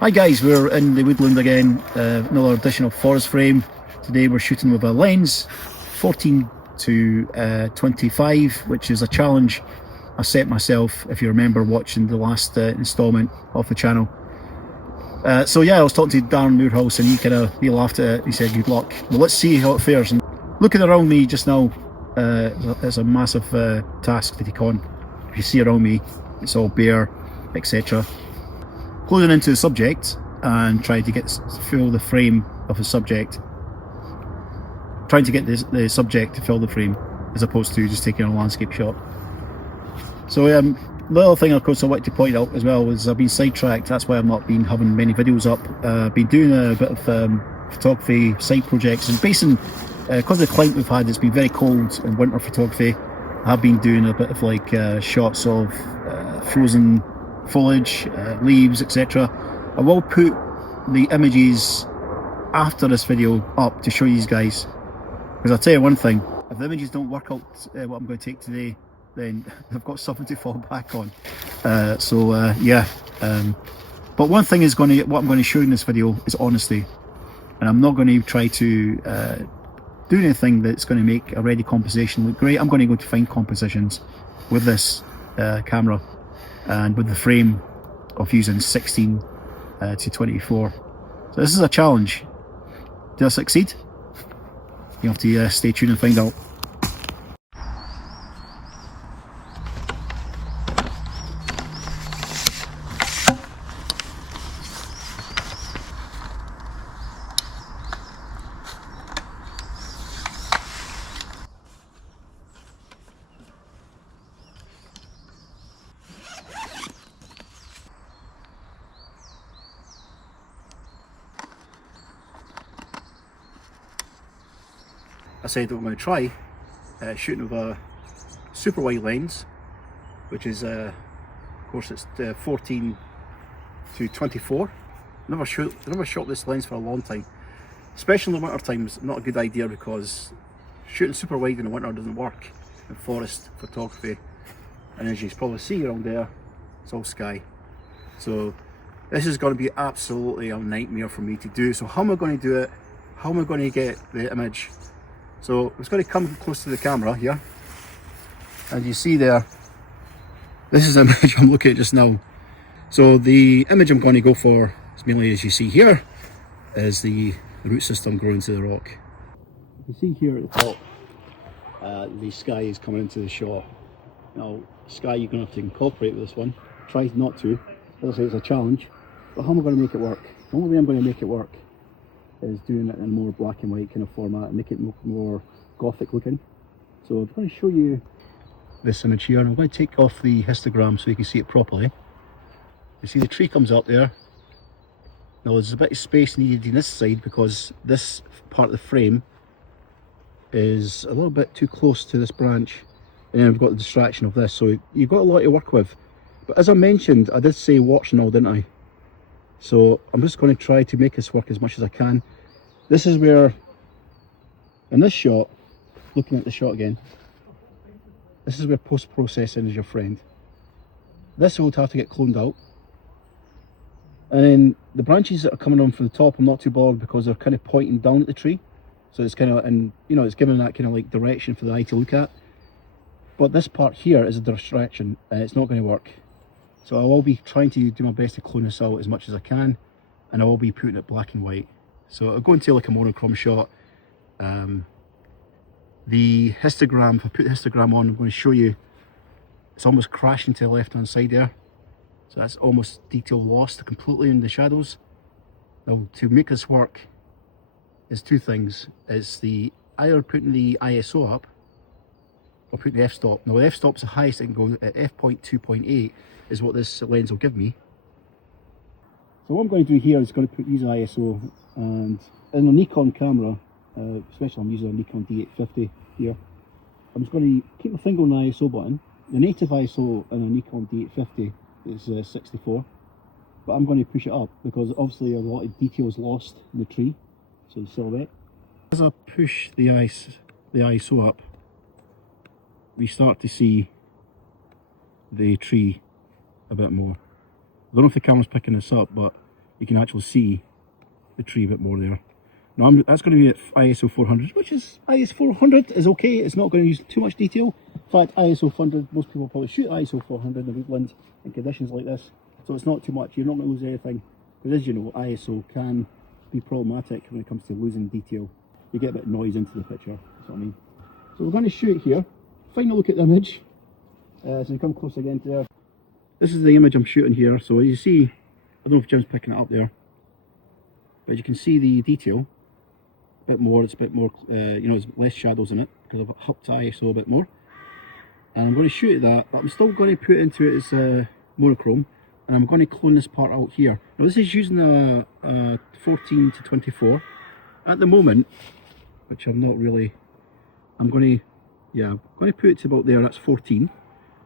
Hi guys, we're in the Woodland again, another edition of Forest Frame. Today we're shooting with a lens 14 to 25, which is a challenge I set myself, if you remember watching the last instalment of the channel. So yeah, I was talking to Darren Moorhouse and he laughed at it. He said good luck. Well, let's see how it fares. And looking around me just now, it's a massive task to take on. If you see around me, it's all bare, etc. Closing into the subject and trying to fill the frame of the subject. Trying to get the subject to fill the frame as opposed to just taking a landscape shot. So the other thing of course I want to point out as well is I've been sidetracked. That's why I've not been having many videos up. I've been doing a bit of photography side projects, and basing because of the climate we've had, it's been very cold in winter photography. I've been doing a bit of like shots of frozen foliage, leaves, etc. I will put the images after this video up to show you guys, because I'll tell you one thing, if the images don't work out what I'm going to take today, then I've got something to fall back on. Yeah, but one thing is what I'm going to show you in this video is honesty, and I'm not going to try to do anything that's going to make a ready composition look great. I'm going to go to find compositions with this camera and with the frame of using 16 to 24. So this is a challenge. Do I succeed? You have to stay tuned and find out. I said I'm going to try shooting with a super wide lens, which is of course it's 14 to 24. Never shot this lens for a long time, especially in the winter times. Not a good idea, because shooting super wide in the winter doesn't work in forest photography, and as you probably see around there, it's all sky. So this is going to be absolutely a nightmare for me to do. So how am I going to do it? How am I going to get the image? So I'm just going to come close to the camera here, and you see there, this is the image I'm looking at just now. So the image I'm going to go for is mainly, as you see here, is the root system growing to the rock. You can see here at the top, the sky is coming into the shot. Now, sky you're going to have to incorporate with this one. Try not to. As I say, it's a challenge. But how am I going to make it work? The only way I'm going to make it work is doing it in a more black and white kind of format and make it more gothic looking. So I'm going to show you this image here, and I'm going to take off the histogram so you can see it properly. You see the tree comes up there. Now there's a bit of space needed in this side because this part of the frame is a little bit too close to this branch, and then I've got the distraction of this, so you've got a lot to work with. But as I mentioned, I did say watch and all, didn't I? So I'm just going to try to make this work as much as I can. This is where, in this shot, looking at the shot again, this is where post-processing is your friend. This will have to get cloned out. And then the branches that are coming on from the top, I'm not too bothered because they're kind of pointing down at the tree. So it's kind of, and you know, it's giving that kind of like direction for the eye to look at. But this part here is a distraction, and it's not going to work. So I will be trying to do my best to clone this out as much as I can, and I will be putting it black and white. So I'll go into like a monochrome shot. The histogram, if I put the histogram on, I'm going to show you, it's almost crashing to the left hand side there. So that's almost detail lost completely in the shadows. Now to make this work is two things. It's either putting the ISO up or putting the f-stop. Now the f-stop's the highest I can go at f.2.8 is what this lens will give me. So what I'm going to do here is going to use ISO, and in a Nikon camera, especially I'm using a Nikon D850 here, I'm just going to keep my finger on the ISO button. The native ISO in a Nikon D850 is 64, but I'm going to push it up because obviously a lot of detail is lost in the tree, so the silhouette. As I push the ISO up, we start to see the tree a bit more. I don't know if the camera's picking this up, but you can actually see the tree a bit more there. Now that's going to be at ISO 400, which is ISO 400 is okay. It's not going to use too much detail. In fact, ISO 400, most people probably shoot ISO 400 in woodland in conditions like this, so it's not too much. You're not going to lose anything, because as you know, ISO can be problematic when it comes to losing detail. You get a bit of noise into the picture, that's what I mean. So we're going to shoot here. Final look at the image. So we come close again to there. This is the image I'm shooting here. So as you see, I don't know if Jim's picking it up there, but you can see the detail a bit more. It's a bit more, you know, there's less shadows in it because I've upped ISO a bit more. And I'm going to shoot at that, but I'm still going to put into it as monochrome, and I'm going to clone this part out here. Now this is using a 14 to 24 at the moment, which I'm not really. I'm going to put it to about there. That's 14,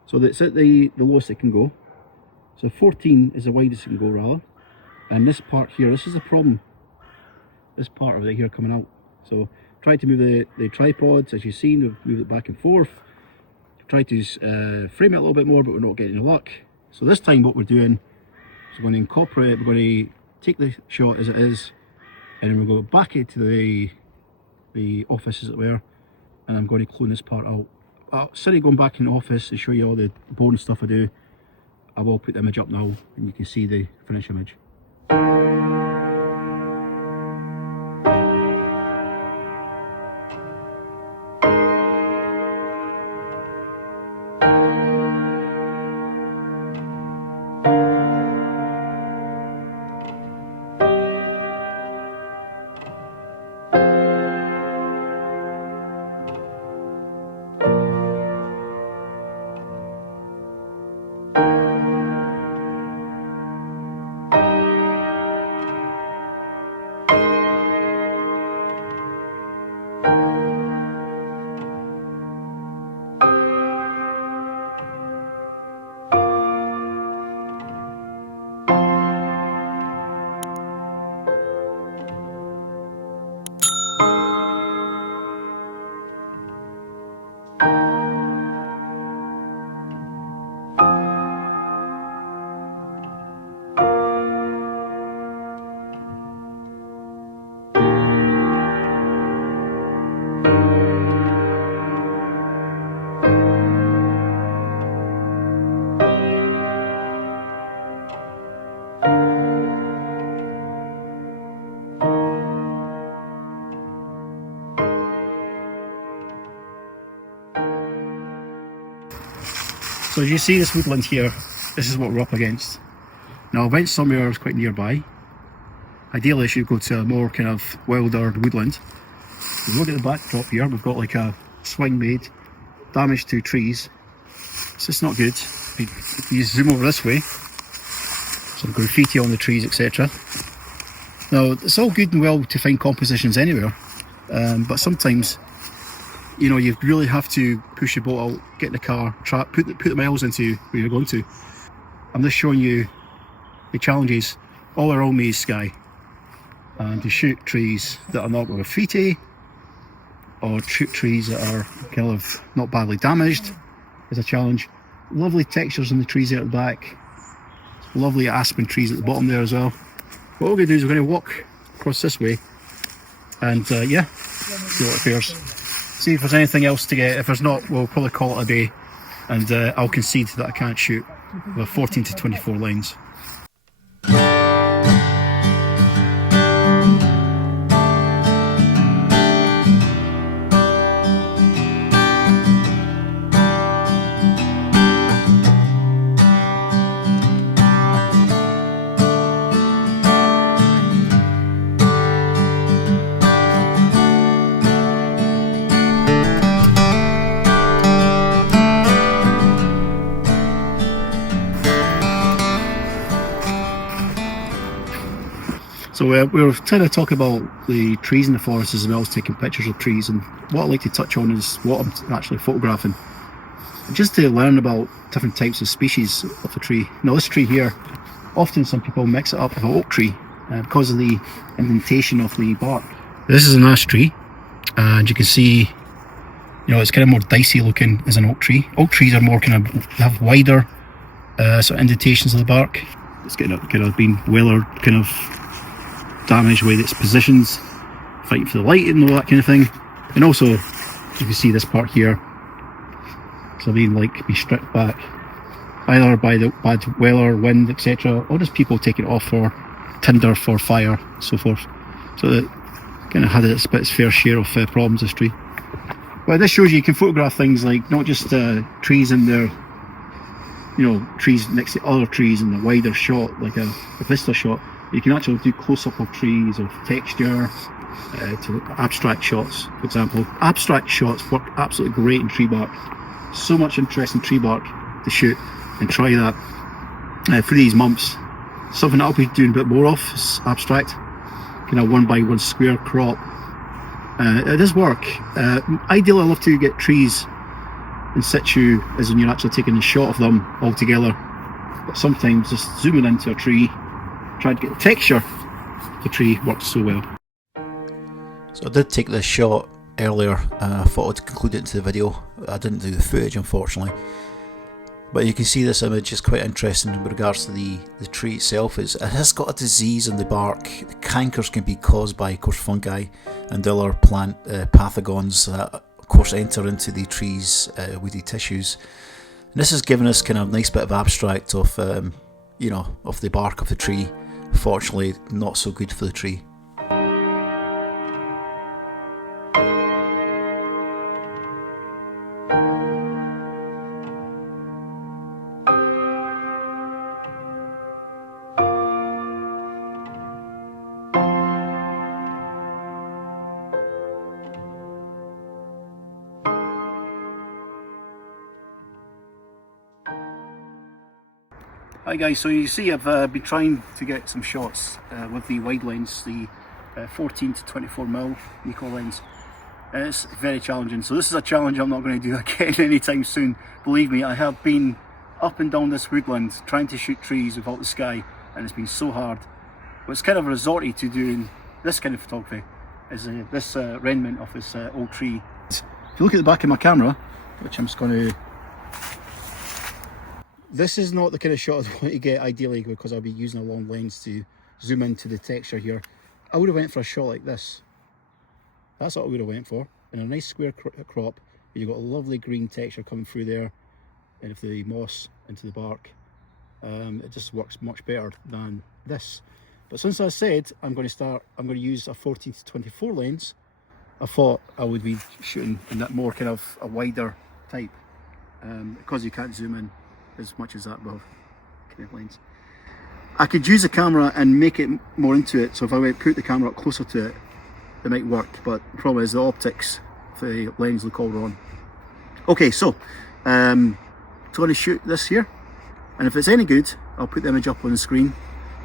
so that's at the lowest it can go. So 14 is the widest it can go, rather. And this part here, this is the problem. This part of it here coming out. So try to move the tripods, as you've seen, we've moved it back and forth. Try to frame it a little bit more, but we're not getting any luck. So this time what we're doing is we're going to incorporate it. We're going to take the shot as it is, and then we'll go back into the office as it were, and I'm going to clone this part out. Instead of going back in the office and show you all the bonus stuff I do, I will put the image up now and you can see the finished image. So as you see this woodland here, this is what we're up against. Now I went somewhere quite nearby. Ideally I should go to a more kind of wilder woodland. If you look at the backdrop here, we've got like a swing made, damage to trees. It's just not good. If you zoom over this way, some graffiti on the trees, etc. Now it's all good and well to find compositions anywhere, but sometimes, you know, you really have to push your boat out, get in the car, put the miles into where you're going to. I'm just showing you the challenges all around me is sky, and to shoot trees that are not graffiti or shoot trees that are kind of not badly damaged is a challenge. Lovely textures in the trees there at the back, lovely aspen trees at the bottom there as well. What we're going to do is we're going to walk across this way and yeah, see what appears. See if there's anything else to get. If there's not, we'll probably call it a day, and I'll concede that I can't shoot with 14 to 24 lines. So we're trying to talk about the trees in the forest as well as taking pictures of trees, and what I'd like to touch on is what I'm actually photographing. Just to learn about different types of species of the tree. Now this tree here, often some people mix it up with an oak tree because of the indentation of the bark. This is an ash tree, and you can see, you know, it's kind of more dicey looking as an oak tree. Oak trees are more kind of, have wider sort of indentations of the bark. It's kind of been weather kind of damaged with its positions, fighting for the light and all that kind of thing. And also, you can see this part here. So being be stripped back, either by the bad weather, wind, etc., or just people taking it off for tinder, for fire, so forth. So that kind of had its fair share of problems, this tree. But this shows you can photograph things like not just trees in their, trees next to other trees in a wider shot, like a vista shot. You can actually do close-up of trees, of texture, to abstract shots, for example. Abstract shots work absolutely great in tree bark. So much interesting tree bark to shoot, and try that for these months. Something I'll be doing a bit more of is abstract, kind of 1x1 square crop. It does work. Ideally, I love to get trees in situ, as in you're actually taking a shot of them all together. But sometimes just zooming into a tree, trying to get the texture of the tree works so well. So I did take this shot earlier. I thought I'd conclude it into the video. I didn't do the footage, unfortunately. But you can see this image is quite interesting with regards to the tree itself. It has got a disease in the bark. The cankers can be caused by, of course, fungi and other plant pathogens that, of course, enter into the tree's woody tissues. And this has given us kind of a nice bit of abstract of, of the bark of the tree. Fortunately, not so good for the tree. Hi guys, so you see I've been trying to get some shots with the wide lens, the 14 to 24mm Nico lens. It's very challenging, so this is a challenge I'm not going to do again anytime soon. Believe me, I have been up and down this woodland trying to shoot trees without the sky, and it's been so hard. But it's kind of resorted to doing this kind of photography, is this remnant of this old tree. If you look at the back of my camera, which I'm just going to... This is not the kind of shot I want to get ideally, because I'll be using a long lens to zoom into the texture here. I would have went for a shot like this. That's what I would have went for, in a nice square crop. You've got a lovely green texture coming through there, and if the moss into the bark, it just works much better than this. But since I said I'm going to use a 14 to 24 lens, I thought I would be shooting in that more kind of a wider type, because you can't zoom in as much as that with kind of lens. I could use the camera and make it more into it, so if I put the camera up closer to it, it might work, but the problem is the optics for the lens look all wrong. Okay, so I'm going to shoot this here, and if it's any good, I'll put the image up on the screen.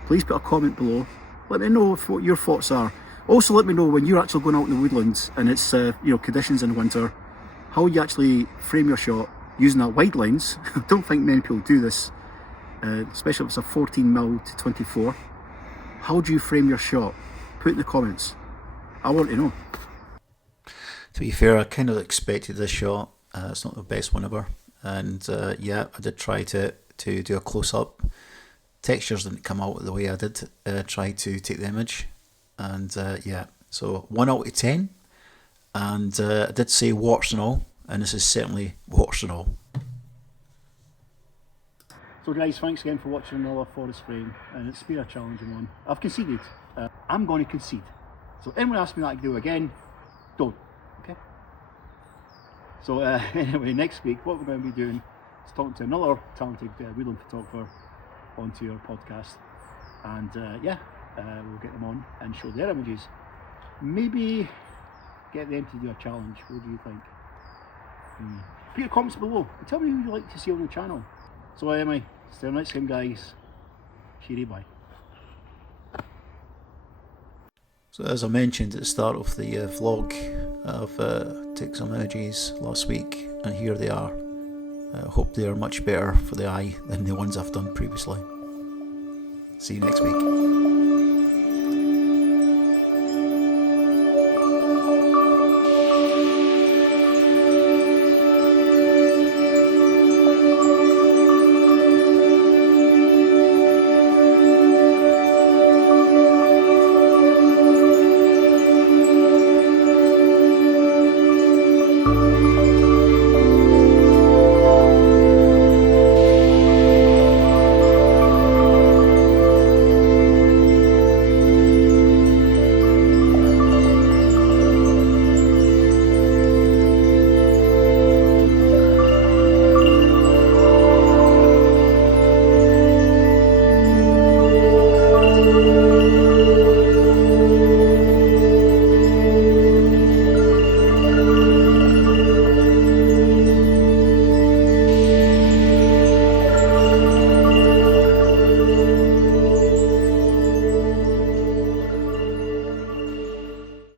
Please put a comment below. Let me know what your thoughts are. Also, let me know when you're actually going out in the woodlands and it's conditions in winter, how you actually frame your shot using a wide lens. I don't think many people do this, especially if it's a 14mm to 24. How do you frame your shot? Put in the comments. I want to know. To be fair, I kind of expected this shot. It's not the best one ever, and yeah, I did try to do a close-up. Textures didn't come out the way I did try to take the image, and yeah, so 1 out of 10, and I did say warts and all, and this is certainly warts and all. So guys, thanks again for watching another forest frame, and it's been a challenging one. I've conceded. I'm going to concede. So anyone asks me that to do again, don't. Okay? So anyway, next week what we're going to be doing is talking to another talented woodland photographer onto your podcast, and yeah, we'll get them on and show their images. Maybe get them to do a challenge. What do you think? Put your comments below and tell me who you'd like to see on the channel. So anyway, till next time guys, cheery bye. So as I mentioned at the start of the vlog, I've taken some images last week, and here they are. I hope they are much better for the eye than the ones I've done previously. See you next week.